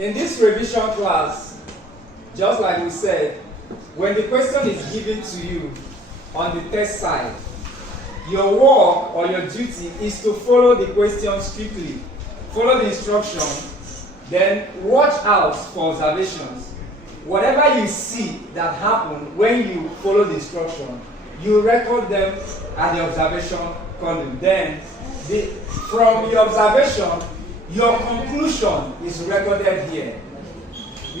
In this revision class, just like we said, when the question is given to you on the test side, your work or your duty is to follow the question strictly, follow the instruction, then watch out for observations. Whatever you see that happen when you follow the instruction, you record them at the observation column. Then, from your observation, your conclusion is recorded here.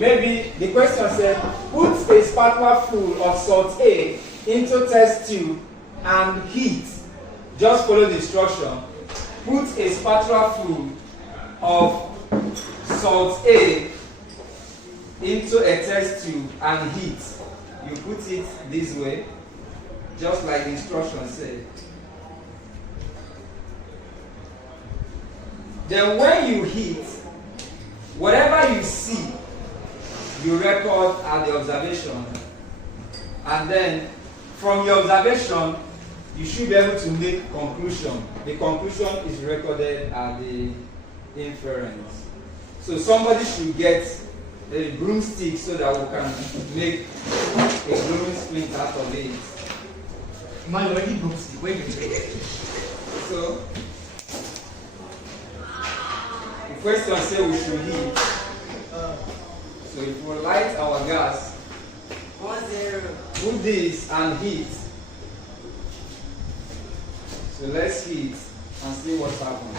Maybe the question said, put a spatula full of salt A into test tube and heat. Just follow the instruction. Put a spatula full of salt A into a test tube and heat. You put it this way, just like the instruction said. Then when you heat, whatever you see, you record at the observation. And then from your observation, you should be able to make conclusion. The conclusion is recorded at the inference. So somebody should get a broomstick so that we can make a glowing splint out of it. Man, you already broomstick. Where did you get it? So the question says we should heat. So if we light our gas, put this and heat. So let's heat and see what's happening.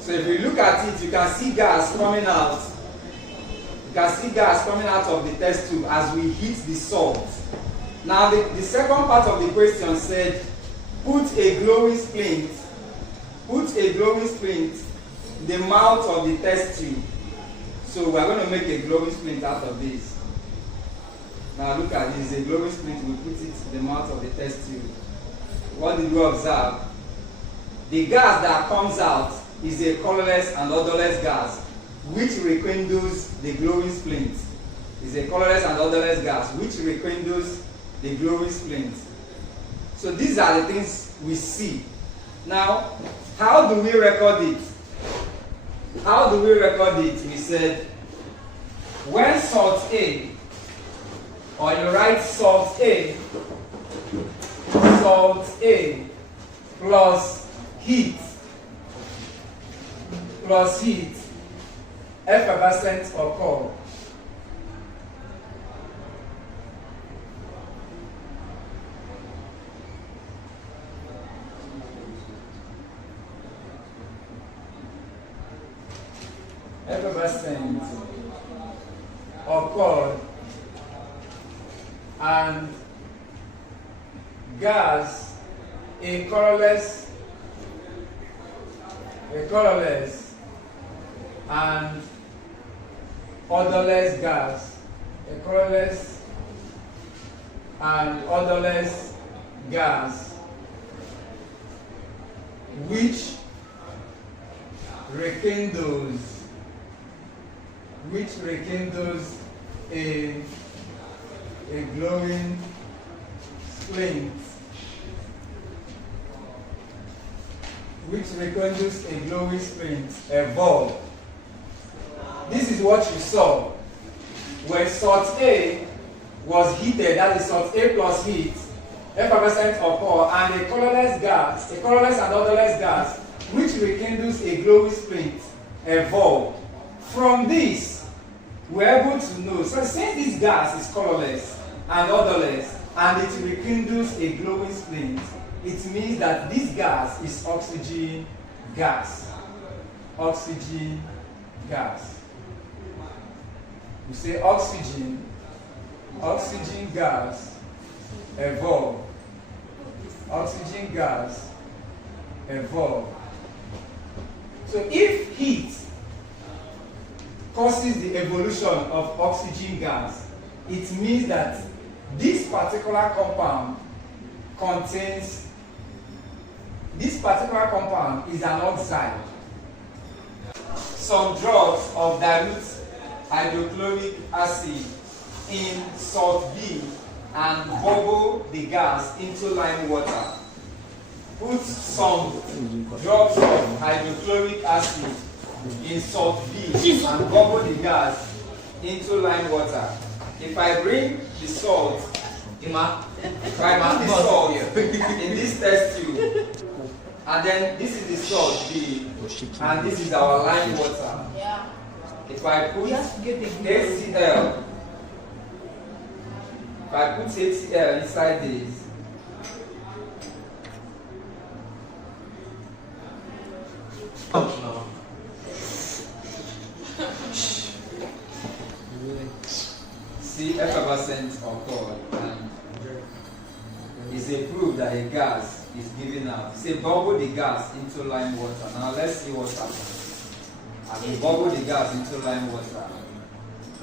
So if you look at it, you can see gas coming out. You can see gas coming out of the test tube as we heat the salt. Now the second part of the question said, put a glowing splint in the mouth of the test tube. So we're going to make a glowing splint out of this. Now look at this, a glowing splint, we put it in the mouth of the test tube. What did we observe? The gas that comes out is a colorless and odorless gas, which rekindles the glowing splint. Is a colorless and odorless gas, which rekindles the glowing splint. So these are the things we see. Now, how do we record it? How do we record it? We said, when salt A, or you write salt A plus heat, effervescent occur. Effervescent occurred, and gas, a colorless and odorless gas, a colorless and odorless gas, which rekindles a glowing splint, a bulb. This is what you saw. When salt A was heated, that is salt A plus heat, effervescent occur, and a colorless and odorless gas, which rekindles a glowing splint, a bulb. From this, we're able to know, so since this gas is colorless and odorless, and it rekindles a glowing splint, it means that this gas is oxygen gas. Oxygen gas. You say oxygen gas, evolve. Oxygen gas, evolve. So if heat causes the evolution of oxygen gas, it means that this particular compound is an oxide. Some drops of dilute hydrochloric acid in salt B and bubble the gas into lime water. Put some drops of hydrochloric acid in salt B and bubble the gas into lime water. If I bring the salt, in this test tube, and then this is the salt B, and this is our lime water. If I put HCl, inside this, see effervescence occurred, and it's a proof that a gas is given out. Say bubble the gas into lime water. Now let's see what happens. As we bubble the gas into lime water,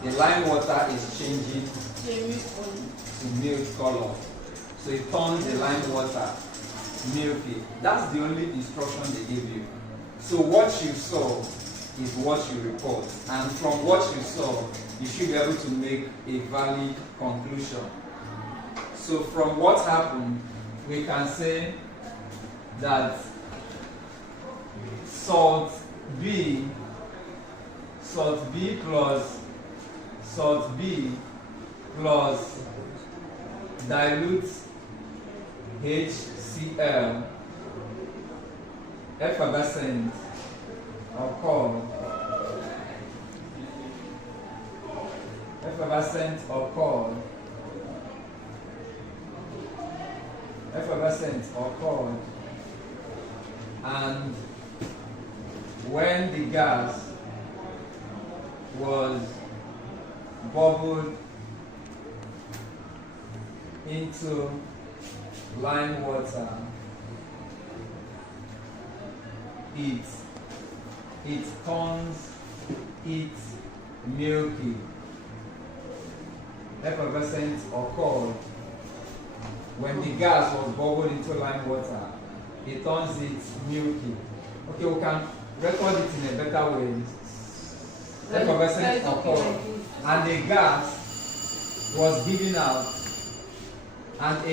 the lime water is changing to milk color. So it turns the lime water milky. That's the only instruction they give you. So what you saw is what you report. And from what you saw, you should be able to make a valid conclusion. So from what happened, we can say that salt B plus dilute HCl effervescent occurred. Effervescent occurred. And when the gas was bubbled into lime water, it turns it milky. Effervescence occurred when the gas was bubbled into lime water. It turns it milky. Okay, we can record it in a better way. Effervescence occurred, and a gas was given out, and a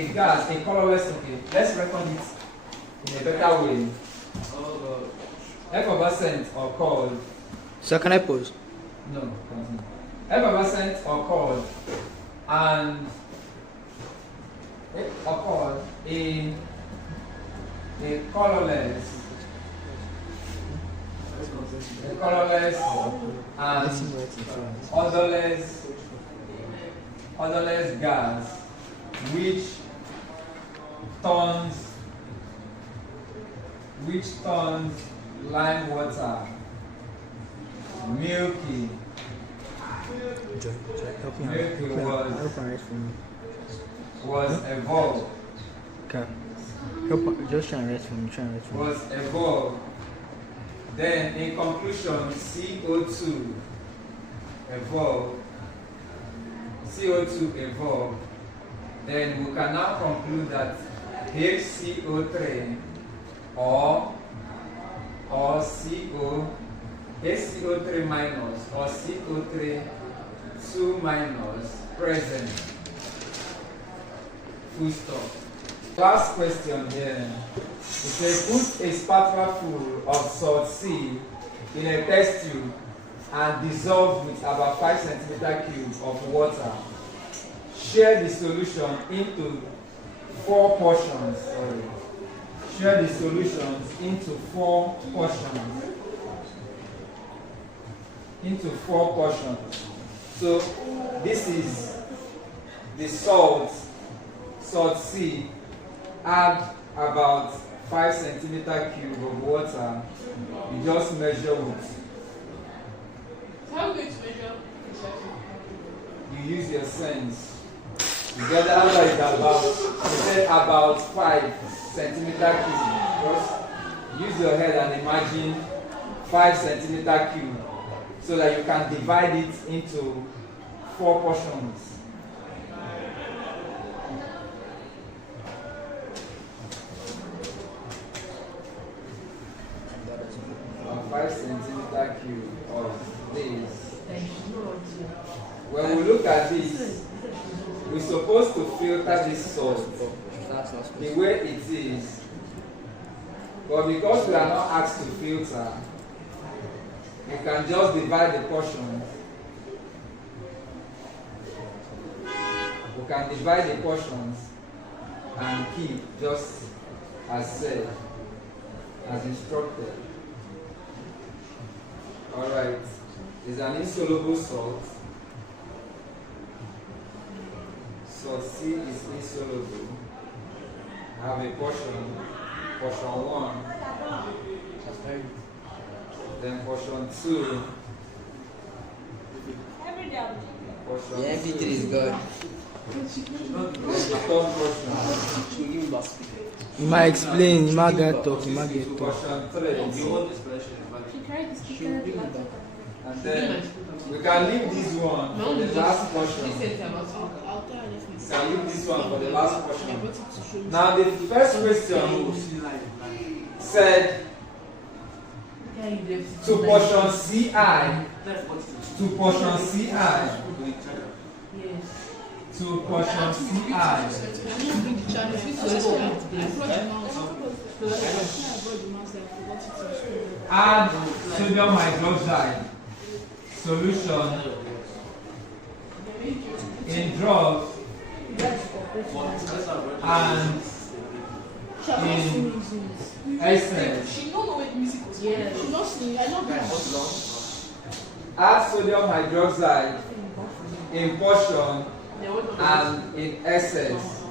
colorless. Okay, let's record it in a better way. Effervescence occurred. So can I pause? No, continue. Effervescence occurred, and it occurred in a colorless and odorless gas, which turns lime water milky. Was evolved. Okay. Just try and rest from me. Was evolved. Then, in conclusion, CO2 evolved. Then we can now conclude that HCO3 or HCO3 minus or CO3 2 minus present. Full stop. Last question here. It says put a spatula full of salt C in a test tube and dissolve with about 5 cm³ of water. Share the solution into 4 portions. Share the solutions into 4 portions. So this is the salt C. Add about 5 cm³ of water. You just measure with. How do you measure? You use your sense. You get the answer is about 5 cm³. Just use your head and imagine 5 cm³ so that you can divide it into 4 portions. 5 cm³ of this. When we look at this, we're supposed to filter this salt the way it is, but because we are not asked to filter, we can just divide the portions. We can divide the portions and keep just as said, as instructed. Alright, it's an insoluble salt. Salt C is insoluble. I have a portion 1, then portion 2, portion Yeah, 2, MP3 is good. then the third portion, You might explain, you might get talk, you might get talk. portion 3, She carried the speaker at the laptop. and then we can leave this one for the last portion. I'll tell her just We can leave this one for the last portion. Now the first question said to portion CI, to portion CI, to portion CI, add sodium hydroxide solution in drops and in essence. She don't know what music was. Yeah. She don't sing. I know that. Add sodium hydroxide in portion and in excess.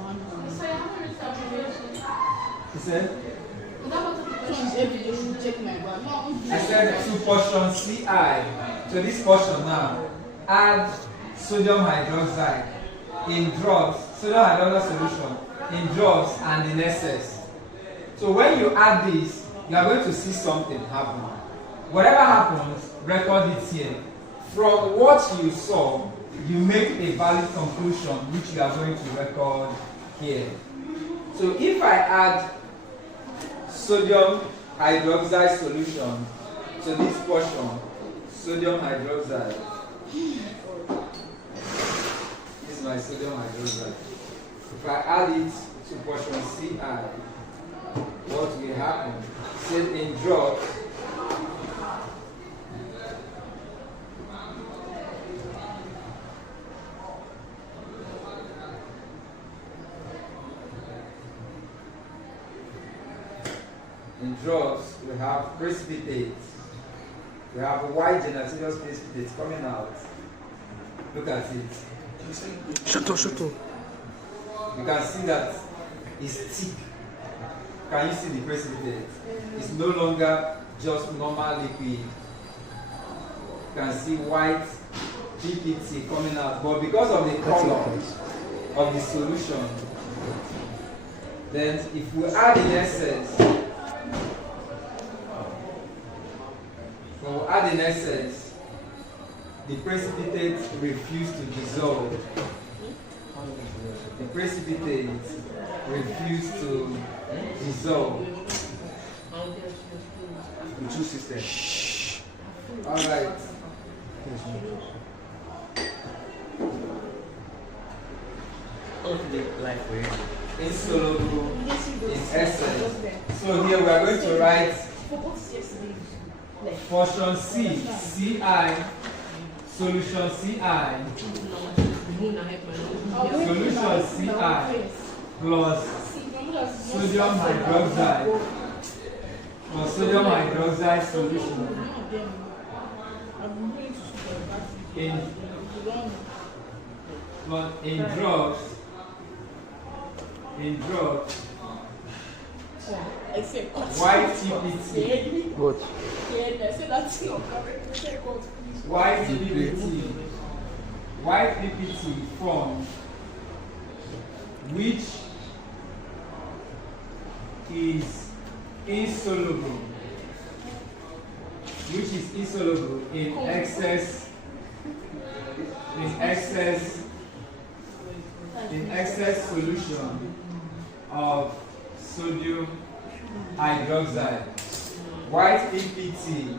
He said? I said to portion CI, to this portion now, add sodium hydroxide in drops, sodium hydroxide solution in drops and in excess. So when you add this, you are going to see something happen. Whatever happens, record it here. From what you saw, you make a valid conclusion which you are going to record here. So if I add sodium hydroxide solution to this portion, sodium hydroxide, this is my sodium hydroxide. If I add it to portion CI, what will happen? Say in drops, we have precipitate. We have white gelatinous precipitate coming out. Look at it. Shut up. You can see that it's thick. Can you see the precipitate? It's no longer just normal liquid. You can see white PPT coming out, but because of the color of the solution, then if we add in essence, the precipitate refused to dissolve. The precipitate refused to dissolve. The two systems. All right. Insoluble in essence. So here we are going to write portion C, CI, solution CI, solution CI plus sodium hydroxide solution in drops white TPT. What? White PPT formed, which is insoluble in excess solution of sodium hydroxide. White PPT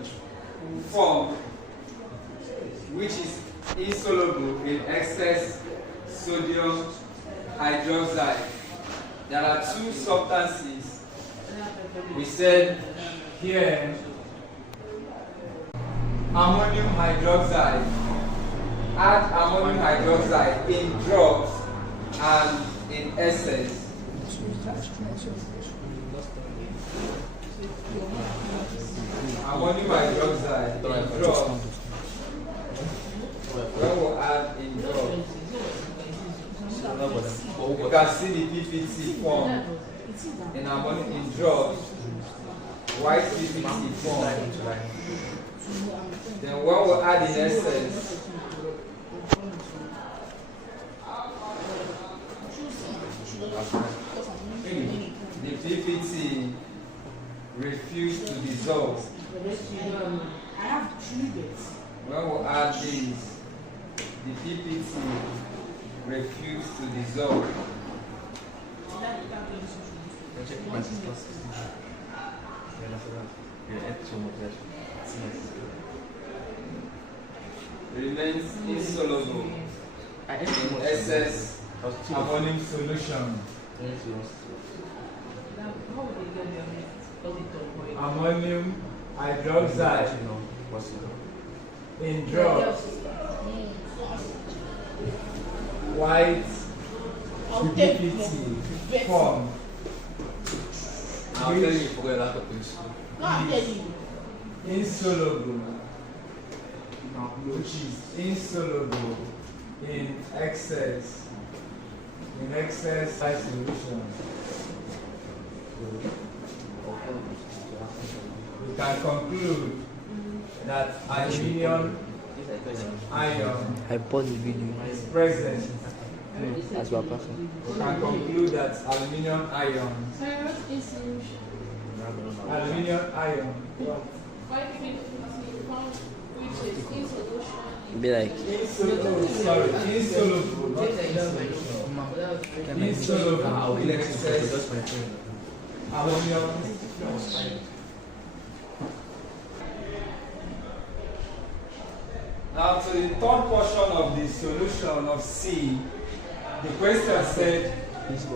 formed, which is insoluble in excess sodium hydroxide. There are two substances. We said here ammonium hydroxide. Add ammonium hydroxide in drops and in excess. Ammonium hydroxide in drops. When we add in drops, you can see the PPT form in ammonium in drops. White PPT form. Then when we add in essence, the PPT refused to dissolve. When we add this, the PPT refused to dissolve. Remains insoluble in excess ammonium solution. Ammonium hydroxide in drops. White PPT form. I'll tell you for a lot of things. Insoluble, which is insoluble in excess solution. We can conclude that aluminium ion is present. As well, perfect. We can conclude that aluminium ion Be like insoluble, not insoluble in excess ammonium. Now to the third portion of the solution of C, the question said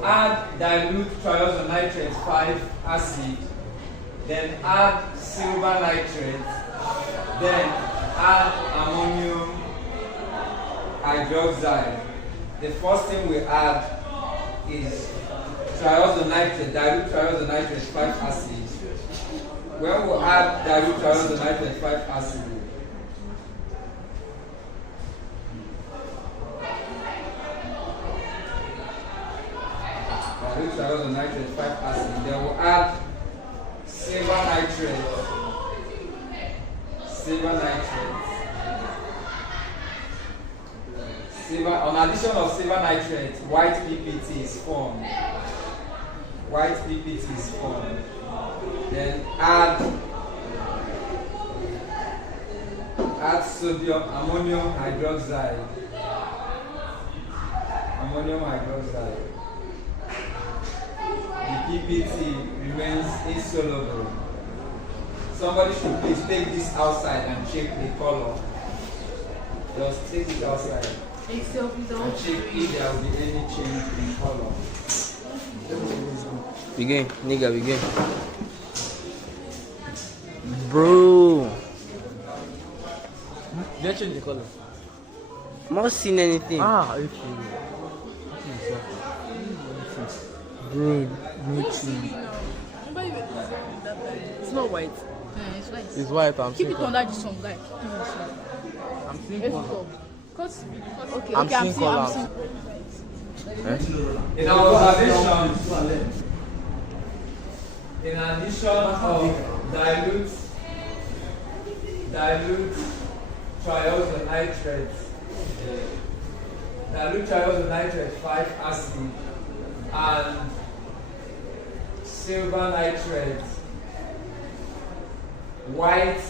add dilute triazonitrate 5 acid, then add silver nitrate, then add ammonium hydroxide. The first thing we add is triazonitrate, dilute triazonitrate 5 acid. When we add dilute triazonitrate 5 acid, dilute triazonitrate 5 acid, then we'll add silver nitrate. On addition of silver nitrate, white PPT is formed. Then add sodium, ammonium hydroxide. The PPT remains insoluble. Somebody should please take this outside and check the color. Just take it outside and check if there will be any change in color. begin, nigga, begin. Bro, They change the color. I'm not seeing anything. Okay. Bro, It's not white. It's white. It's white. I'm Keep seeing it under the sun, like. I'm seeing Let's color. go. Cause okay, I'm okay, I'm seeing seeing, I'm color. seeing. In addition of dilute triazonitrate 5 acid and silver nitrate, white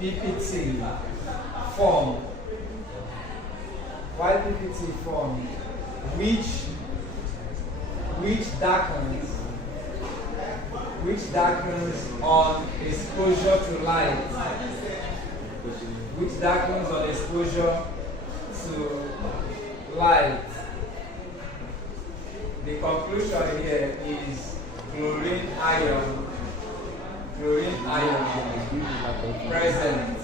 PPT form, which darkens on exposure to light. which darkens on exposure to light. The conclusion here is chlorine ion present.